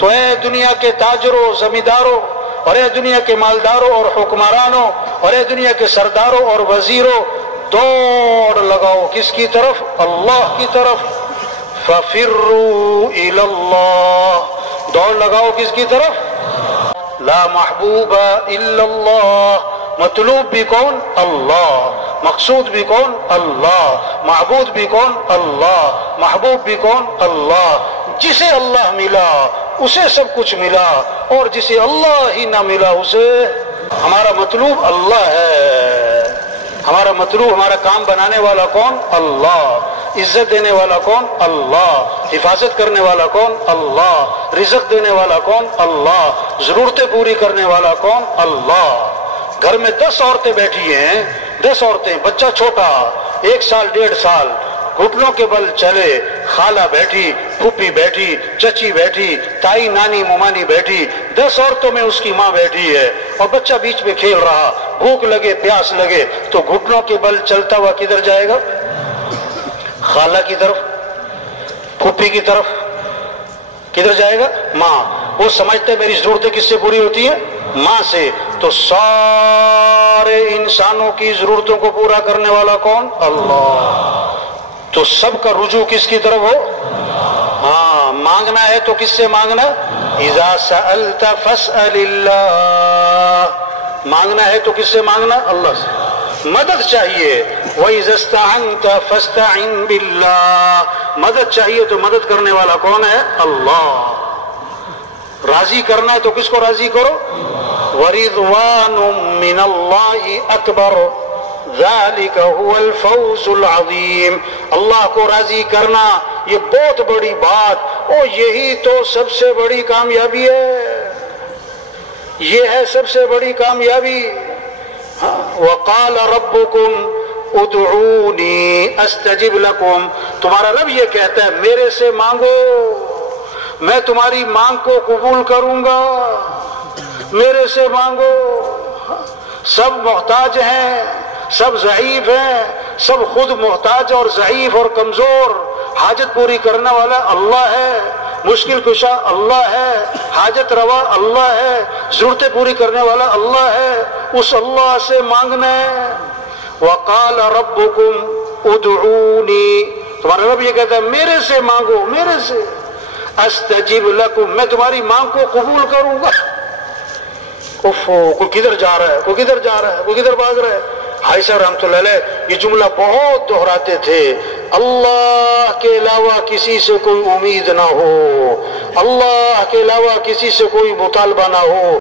تو اے دنیا کے تاجروں، زمینداروں، اور اے دنیا کے مالداروں اور حکمرانوں، اور اے دنیا کے سرداروں اور وزیروں، دوڑ لگاؤ کس کی طرف؟ اللہ کی طرف۔ فَفِرُّوا إِلَى اللَّهِ، دوڑ لگاؤ کس کی طرف؟ لا محبوب الا اللہ، مطلوب بھی کون؟ اللہ، مقصود بھی کون؟ اللہ، معبود بھی کون؟ اللہ، محبوب بھی کون؟ اللہ۔ جسے اللہ ملا اسے سب کچھ ملا، اور جسے اللہ ہی نہ ملا اسے، ہمارا مطلوب اللہ ہے، ہمارا مطلوب، ہمارا کام بنانے والا کون؟ اللہ، عزت دینے والا کون؟ اللہ، حفاظت کرنے والا کون؟ اللہ، رزق دینے والا کون؟ اللہ، ضرورتیں پوری کرنے والا کون؟ اللہ۔ گھر میں 10 عورتیں بیٹھی ہیں، 10 عورتیں، بچہ چھوٹا 1 سال 1.5 سال، گھٹنوں کے بل چلے، خالہ بیٹھی، پھوپھی بیٹھی، چچی بیٹھی، تائی، نانی، ممانی بیٹھی، 10 عورتوں میں اس کی ماں بیٹھی ہے، اور بچہ بیچ میں کھیل رہا، بھوک لگے، پیاس لگے، تو گھٹنوں کے بل چلتا ہوا کدھر جائے گا؟ خالہ کی طرف، پھوپھی کی طرف، کدھر جائے گا؟ ماں۔ وہ سمجھتے میری ضرورتیں کس سے پوری ہوتی ہیں؟ ماں سے۔ تو سارے انسانوں کی ضرورتوں کو پورا کرنے والا کون؟ اللہ۔ تو سب کا رجوع کس کی طرف ہو؟ ہاں، مانگنا ہے تو کس سے مانگنا؟ اذا سألت فاسأل اللہ، مانگنا ہے تو کس سے مانگنا؟ اللہ سے۔ مدد چاہیے، وَإِذَا اسْتَعَنْتَ فَاسْتَعِنْ بِاللَّهِ، مدد چاہیے تو مدد کرنے والا کون ہے؟ اللہ۔ راضی کرنا ہے تو کس کو راضی کرو؟ وَرِضْوَانٌ مِّنَ اللَّهِ أَكْبَرُ ذَلِكَ هُوَ الْفَوْزُ الْعَظِيمُ، اللہ کو راضی کرنا یہ بہت بڑی بات، اور یہی تو سب سے بڑی کامیابی ہے، یہ ہے سب سے بڑی کامیابی۔ وَقَالَ رَبُّكُمْ ادعونی استجب لکم، تمہارا رب یہ کہتا ہے میرے سے مانگو، میں تمہاری مانگ کو قبول کروں گا، میرے سے مانگو۔ سب محتاج ہیں، سب ضعیف ہیں، سب خود محتاج اور ضعیف اور کمزور، حاجت پوری کرنے والا اللہ ہے، مشکل کشا اللہ ہے، حاجت روا اللہ ہے، ضرورتیں پوری کرنے والا اللہ ہے، اس اللہ سے مانگنا ہے۔ وَقَالَ رَبُّكُمْ ادعونی، تمہارا رب یہ کہتا ہے میرے سے مانگو، میرے سے، استجب لکم، میں تمہاری مانگ کو قبول کروں گا۔ کوئی کدھر جا رہا ہے، کوئی کدھر جا رہا ہے، کوئی کدھر بھاگ رہا ہے۔ بھائی صاحب رحمۃ اللہ علیہ یہ جملہ بہت دہراتے تھے، اللہ کے علاوہ کسی سے کوئی امید نہ ہو، اللہ کے علاوہ کسی سے کوئی مطالبہ نہ ہو۔